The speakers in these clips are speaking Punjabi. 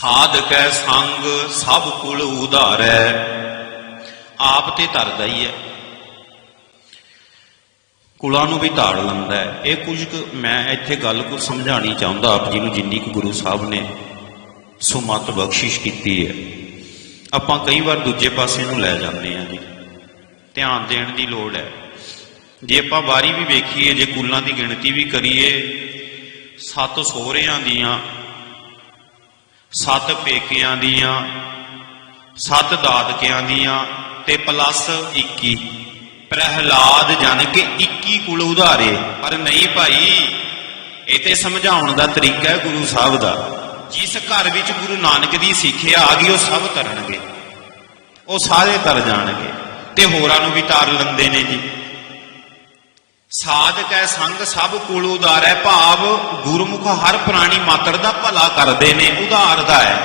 ਸਾਧ ਕੈ ਸੰਗ ਸਭ ਕੁਲ ਉਧਾਰੈ। ਆਪ ਤੇ ਧਰਦਾ ਹੀ ਹੈ ਕੁਲਾਂ ਨੂੰ ਵੀ ਧਾੜ ਲੈਂਦਾ। ਹੈ ਇਹ ਕੁਝ ਕੁ ਮੈਂ ਇੱਥੇ ਗੱਲ ਕੋ ਸਮਝਾਣੀ ਚਾਹੁੰਦਾ, ਆਪ ਜੀ ਨੂੰ ਜਿੰਨੀ ਕੁ ਗੁਰੂ ਸਾਹਿਬ ਨੇ ਸੁਮਤ ਬਖਸ਼ਿਸ਼ ਕੀਤੀ ਹੈ ਆਪਾਂ ਕਈ ਵਾਰ ਦੂਜੇ ਪਾਸੇ ਨੂੰ ਲੈ ਜਾਂਦੇ ਹਾਂ ਜੀ। ਧਿਆਨ ਦੇਣ ਦੀ ਲੋੜ ਹੈ ਜੇ ਆਪਾਂ ਵਾਰੀ ਵੀ ਵੇਖੀਏ, ਜੇ ਕੁਲਾਂ ਦੀ ਗਿਣਤੀ ਵੀ ਕਰੀਏ, ਸੱਤ ਸੋਹਰਿਆਂ ਦੀਆਂ ਸੱਤ ਪੇਕਿਆਂ ਦੀਆਂ, ਸੱਤ ਦਾਦਕਿਆਂ ਦੀਆਂ ਤੇ ਪਲੱਸ 21 ਪ੍ਰਹਿਲਾਦ ਜਨ ਕੇ 21 ਕੁਲ ਉਧਾਰੇ, ਪਰ ਨਹੀਂ ਭਾਈ, ਇਹ ਤੇ ਸਮਝਾਉਣ ਦਾ ਤਰੀਕਾ ਹੈ ਗੁਰੂ ਸਾਹਿਬ ਦਾ। ਜਿਸ ਘਰ ਵਿੱਚ ਗੁਰੂ ਨਾਨਕ ਦੀ ਸਿੱਖਿਆ ਆ ਗਈ, ਉਹ ਸਭ ਤਰਨਗੇ। ਉਹ ਸਾਰੇ ਤਰ ਜਾਣਗੇ। ਤੇ ਹੋਰਾਂ ਨੂੰ ਵੀ ਤਾਰ ਲੈਂਦੇ ਨੇ ਜੀ। ਸਾਧ ਕੈ ਸੰਗ ਸਭ ਕੁਲ ਉਧਾਰੈ ਭਾਵ, ਗੁਰਮੁਖ ਹਰ ਪ੍ਰਾਣੀ ਮਾਤਰ ਦਾ ਭਲਾ ਕਰਦੇ ਨੇ ਉਧਾਰਦਾ ਹੈ,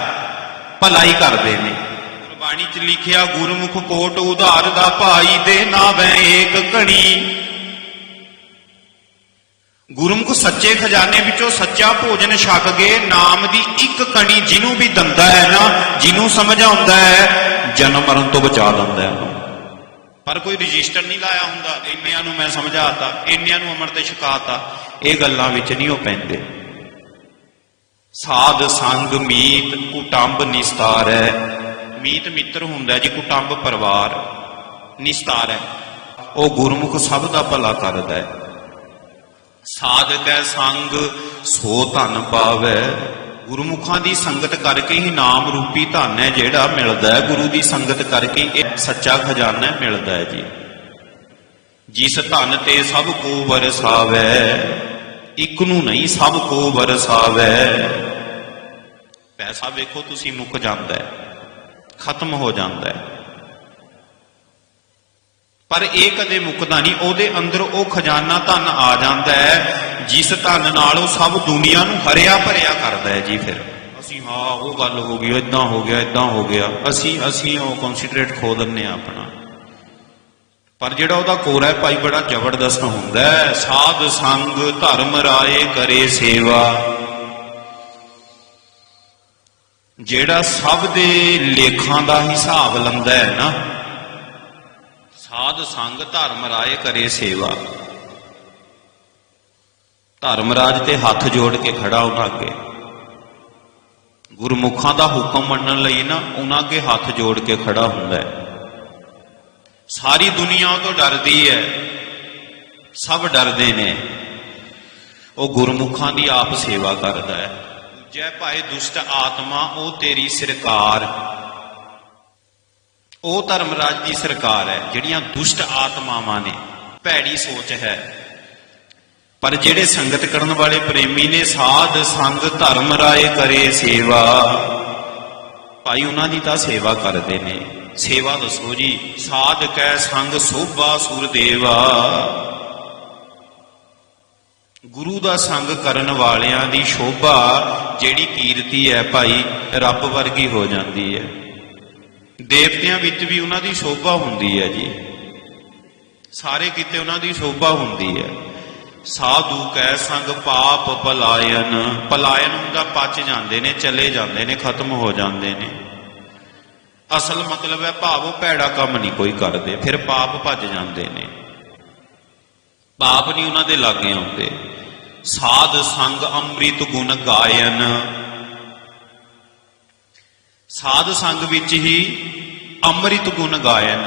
ਭਲਾਈ ਕਰਦੇ ਨੇ। ਗੁਰਬਾਣੀ ਚ ਲਿਖਿਆ, ਗੁਰਮੁਖ ਕੋਟ ਉਧਾਰ ਦਾ ਭਾਈ ਦੇ ਨਾਵੇਂ ਏਕ ਕਣੀ ਗੁਰਮੁਖ ਸੱਚੇ ਖਜ਼ਾਨੇ ਵਿੱਚੋਂ ਸੱਚਾ ਭੋਜਨ ਛਕ ਗਏ ਨਾਮ ਦੀ ਇੱਕ ਕਣੀ ਜਿਹਨੂੰ ਵੀ ਦੰਦਾ ਹੈ ਨਾ, ਜਿਹਨੂੰ ਸਮਝ ਆਉਂਦਾ ਹੈ, ਜਨਮ ਮਰਨ ਤੋਂ ਬਚਾ ਦਿੰਦਾ ਹੈ। ਪਰ ਕੋਈ ਰਜਿਸਟਰ ਨਹੀਂ ਲਾਇਆ ਹੁੰਦਾ। ਇੰਨਿਆਂ ਨੂੰ ਮੈਂ ਸਮਝਾਤਾ, ਇੰਨਿਆਂ ਨੂੰ ਅਮਰ ਅਮਰਤ ਛਕਾਤਾ। ਇਹ ਗੱਲਾਂ ਵਿੱਚ ਨਹੀਂ ਉਹ ਪੈਂਦੇ। ਸਾਧ ਸੰਗ ਮੀਤ ਕੁਟੰਬ ਨਿਸਤਾਰ। ਹੈ ਮੀਤ ਮਿੱਤਰ ਹੁੰਦਾ ਜੀ, ਕੁਟੰਬ ਪਰਿਵਾਰ। ਨਿਸਤਾਰ। ਹੈ ਉਹ ਗੁਰਮੁਖ ਸਭ ਦਾ ਭਲਾ ਕਰਦਾ ਹੈ। ਸਾਧ ਕੈ ਸੰਗ ਸੋ ਧਨ ਪਾਵੈ। ਗੁਰਮੁਖਾਂ ਦੀ ਸੰਗਤ ਕਰਕੇ ਹੀ ਨਾਮ ਰੂਪੀ ਧਨ ਹੈ ਜਿਹੜਾ ਮਿਲਦਾ ਹੈ। ਗੁਰੂ ਦੀ ਸੰਗਤ ਕਰਕੇ ਇਹ ਸੱਚਾ ਖਜ਼ਾਨਾ ਮਿਲਦਾ ਹੈ ਜੀ। ਜਿਸ ਧਨ ਤੇ ਸਭ ਕੋ ਵਰਸਾਵੈ, ਇੱਕ ਨੂੰ ਨਹੀਂ ਸਭ ਕੋ ਵਰਸਾਵੈ। ਪੈਸਾ ਵੇਖੋ ਤੁਸੀਂ ਮੁੱਕ ਜਾਂਦਾ ਹੈ, ਖਤਮ ਹੋ ਜਾਂਦਾ ਹੈ। ਪਰ ਇਹ ਕਦੇ ਮੁੱਕਦਾ ਨਹੀਂ, ਉਹਦੇ ਅੰਦਰ ਉਹ ਖਜ਼ਾਨਾ ਧਨ ਆ ਜਾਂਦਾ ਹੈ, ਜਿਸ ਧਨ ਨਾਲ ਉਹ ਸਭ ਦੁਨੀਆ ਨੂੰ ਹਰਿਆ ਭਰਿਆ ਕਰਦਾ ਹੈ ਜੀ ਫਿਰ। ਅਸੀਂ ਹਾਂ, ਉਹ ਗੱਲ ਹੋ ਗਈ ਇਦਾਂ ਹੋ ਗਿਆ ਇਦਾਂ ਹੋ ਗਿਆ। ਅਸੀਂ ਅਸੀਂ ਉਹ ਕਨਸੈਂਟਰੇਟ ਖੋ ਦਿੰਨੇ ਆ ਆਪਣਾ। ਪਰ ਜਿਹੜਾ ਉਹਦਾ ਕੋਰ ਹੈ, ਭਾਈ, ਬੜਾ ਜ਼ਬਰਦਸਤ ਹੁੰਦਾ ਹੈ। ਸਾਧ ਸੰਗ ਧਰਮ ਰਾਏ ਕਰੇ ਸੇਵਾ। ਜਿਹੜਾ ਸਭ ਦੇ ਲੇਖਾਂ ਦਾ ਹਿਸਾਬ ਲੰਦਾ ਹੈ ਨਾ ਸਾਧ ਸੰਗ ਧਰਮ ਰਾਏ ਕਰੇ ਸੇਵਾ। ਧਰਮ ਰਾਜ ਤੇ ਹੱਥ ਜੋੜ ਕੇ ਖੜਾ ਉਹਨਾਂ ਅੱਗੇ। ਗੁਰਮੁਖਾਂ ਦਾ ਹੁਕਮ ਮੰਨਣ ਲਈ ਨਾ ਉਹਨਾਂ ਅੱਗੇ ਹੱਥ ਜੋੜ ਕੇ ਖੜਾ ਹੁੰਦਾ ਹੈ। ਸਾਰੀ ਦੁਨੀਆ ਤੋਂ ਡਰਦੀ ਹੈ। ਸਭ ਡਰਦੇ ਨੇ। ਉਹ ਗੁਰਮੁਖਾਂ ਦੀ ਆਪ ਸੇਵਾ ਕਰਦਾ ਹੈ। ਜੈ ਭਾਏ ਦੁਸ਼ਟ ਆਤਮਾ, ਉਹ ਤੇਰੀ ਸਰਕਾਰ। ਉਹ ਧਰਮ ਰਾਜ ਦੀ ਸਰਕਾਰ ਹੈ, ਜਿਹੜੀਆਂ ਦੁਸ਼ਟ ਆਤਮਾਵਾਂ ਨੇ। ਭੈੜੀ ਸੋਚ ਹੈ। ਪਰ ਜਿਹੜੇ ਸੰਗਤ ਕਰਨ ਵਾਲੇ ਪ੍ਰੇਮੀ ਨੇ, ਸਾਧ ਸੰਗ ਧਰਮ ਰਾਏ ਕਰੇ ਸੇਵਾ। ਭਾਈ, ਉਹਨਾਂ ਦੀ ਤਾਂ ਸੇਵਾ ਕਰਦੇ ਨੇ। ਸੇਵਾ ਦੱਸੋ ਜੀ, ਸਾਧ ਕੈ ਸੰਗ ਸੋਭਾ ਸੁਰਦੇਵਾ ਗੁਰੂ ਦਾ ਸੰਗ ਕਰਨ ਵਾਲਿਆਂ ਦੀ ਸ਼ੋਭਾ, ਜਿਹੜੀ ਕੀਰਤੀ ਹੈ ਭਾਈ, ਰੱਬ ਵਰਗੀ ਹੋ ਜਾਂਦੀ ਹੈ। ਦੇਵਤਿਆਂ ਵਿੱਚ ਵੀ ਉਹਨਾਂ ਦੀ ਸ਼ੋਭਾ ਹੁੰਦੀ ਹੈ ਜੀ। ਸਾਰੇ ਕਿਤੇ ਉਹਨਾਂ ਦੀ ਸ਼ੋਭਾ ਹੁੰਦੀ ਹੈ। ਸਾਧੂ ਕੈ ਸੰਗ ਪਾਪ ਪਲਾਇਨ। ਪਲਾਇਨ ਹੁੰਦਾ ਪਚ ਜਾਂਦੇ ਨੇ, ਚਲੇ ਜਾਂਦੇ ਨੇ, ਖਤਮ ਹੋ ਜਾਂਦੇ ਨੇ। ਅਸਲ ਮਤਲਬ ਹੈ ਭਾਵ ਉਹ ਭੈੜਾ ਕੰਮ ਨਹੀਂ ਕੋਈ ਕਰਦੇ, ਫਿਰ ਪਾਪ ਭੱਜ ਜਾਂਦੇ ਨੇ। ਪਾਪ ਨਹੀਂ ਉਹਨਾਂ ਦੇ ਲਾਗੇ ਆਉਂਦੇ। ਸਾਧ ਸੰਗ ਅੰਮ੍ਰਿਤ ਗੁਣ ਗਾਇਨ। ਸਾਧ ਸੰਗ ਵਿੱਚ ਹੀ ਅੰਮ੍ਰਿਤ ਗੁਣ ਗਾਇਨ।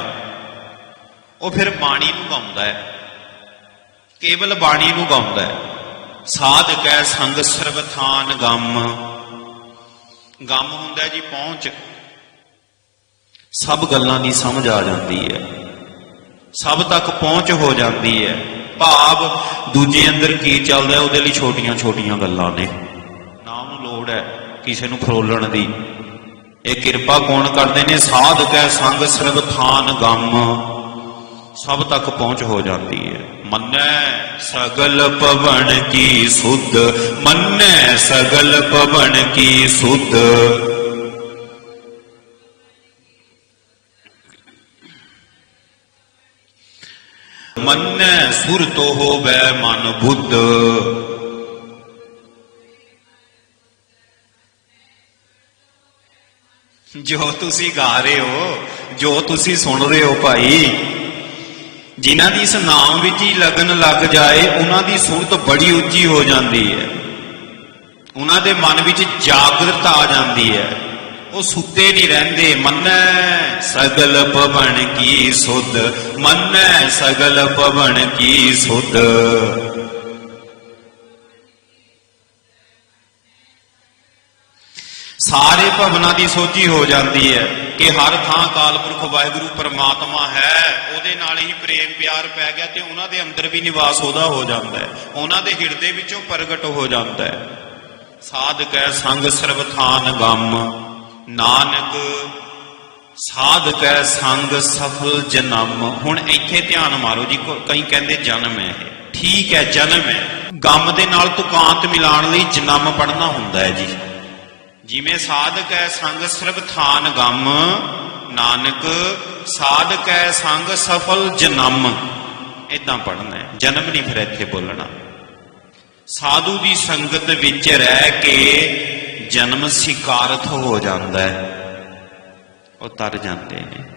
ਉਹ ਫਿਰ ਬਾਣੀ ਨੂੰ ਗਾਉਂਦਾ ਹੈ। ਕੇਵਲ ਬਾਣੀ ਨੂੰ ਗਾਉਂਦਾ ਹੈ। ਸਾਧ ਕੈ ਸੰਗ ਸਰਵਥਾਨ ਗੰਮ। ਗੰਮ ਹੁੰਦਾ ਜੀ ਪਹੁੰਚ। ਸਭ ਗੱਲਾਂ ਦੀ ਸਮਝ ਆ ਜਾਂਦੀ ਹੈ। ਸਭ ਤੱਕ ਪਹੁੰਚ ਹੋ ਜਾਂਦੀ ਹੈ। ਭਾਵ ਦੂਜੇ ਅੰਦਰ ਕੀ ਚੱਲਦਾ ਉਹਦੇ ਲਈ ਛੋਟੀਆਂ ਛੋਟੀਆਂ ਗੱਲਾਂ ਨੇ। ਨਾ ਉਹਨੂੰ ਲੋੜ ਹੈ ਕਿਸੇ ਨੂੰ ਫਰੋਲਣ ਦੀ। ਇਹ ਕਿਰਪਾ ਕੌਣ ਕਰਦੇ ਨੇ? ਸਾਧ ਕੈ ਸੰਗ ਸਰਬਥਾਨ ਗਮ। ਸਭ ਤੱਕ ਪਹੁੰਚ ਹੋ ਜਾਂਦੀ ਹੈ। ਮੰਨੈ ਸਗਲ ਪਵਨ ਕੀ ਸੁਧ। ਮੰਨੈ ਸਗਲ ਪਵਨ ਕੀ ਸੁਧ। ਮੰਨੈ ਸੁਰ ਤੋ ਹੋਵੈ ਮਨ ਬੁੱਧ। ਜੋ ਤੁਸੀਂ ਗਾ ਰਹੇ ਹੋ, ਜੋ ਤੁਸੀਂ ਸੁਣ ਰਹੇ ਹੋ ਭਾਈ, ਜਿਨ੍ਹਾਂ ਦੀ ਇਸ ਨਾਮ ਵਿੱਚ ਹੀ ਲਗਨ ਲੱਗ ਜਾਏ, ਉਹਨਾਂ ਦੀ ਸੁਰਤ ਬੜੀ ਉੱਚੀ ਹੋ ਜਾਂਦੀ ਹੈ। ਉਹਨਾਂ ਦੇ ਮਨ ਵਿੱਚ ਜਾਗਰਤਾ ਆ ਜਾਂਦੀ ਹੈ। ਉਹ ਸੁੱਤੇ ਨਹੀਂ ਰਹਿੰਦੇ, ਮੰਨੈ ਸਗਲ ਪਵਨ ਕੀ ਸੁਧ, ਮੰਨੈ ਸਗਲ ਪਵਨ ਕੀ ਸੁਧ। ਸਾਰੇ ਭਵਨਾਂ ਦੀ ਸੋਝੀ ਹੋ ਜਾਂਦੀ ਹੈ ਕਿ ਹਰ ਥਾਂ ਕਾਲਪੁਰਖ ਵਾਹਿਗੁਰੂ ਪਰਮਾਤਮਾ ਹੈ। ਉਹਦੇ ਨਾਲ ਹੀ ਪ੍ਰੇਮ ਪਿਆਰ ਪੈ ਗਿਆ ਤੇ ਉਹਨਾਂ ਦੇ ਅੰਦਰ ਵੀ ਨਿਵਾਸ ਉਹਦਾ ਹੋ ਜਾਂਦਾ ਹੈ। ਉਹਨਾਂ ਦੇ ਹਿਰਦੇ ਵਿੱਚੋਂ ਪ੍ਰਗਟ ਹੋ ਜਾਂਦਾ ਹੈ। ਸਾਧਕੈ ਸੰਗ ਸਰਬਥਾਨ ਗਮ। ਨਾਨਕ, ਸਾਧਕੈ ਸੰਗ ਸਫਲ ਜਨਮ। ਹੁਣ ਇੱਥੇ ਧਿਆਨ ਮਾਰੋ ਜੀ ਕਈ ਕਹਿੰਦੇ ਜਨਮ ਹੈ ਠੀਕ ਹੈ, ਜਨਮ ਹੈ। ਗਮ ਦੇ ਨਾਲ ਤੁਕਾਂਤ ਮਿਲਾਉਣ ਲਈ ਜਨਮ ਪੜਨਾ ਹੁੰਦਾ ਹੈ ਜੀ। ਜਿਵੇਂ ਸਾਧਕ ਹੈ ਸੰਗ ਸਰਬ ਥਾਨ ਗਮ, ਨਾਨਕ, ਸਾਧਕ ਹੈ ਸੰਗ ਸਫਲ ਜਨਮ। ਇਦਾਂ ਪੜਨਾ ਹੈ, ਜਨਮ ਨਹੀਂ ਫਿਰ ਇੱਥੇ ਬੋਲਣਾ। ਸਾਧੂ ਦੀ ਸੰਗਤ ਵਿੱਚ ਰਹਿ ਕੇ ਜਨਮ ਸਿਕਾਰਤ ਹੋ ਜਾਂਦਾ ਹੈ। ਉਹ ਤਰ ਜਾਂਦੇ ਨੇ।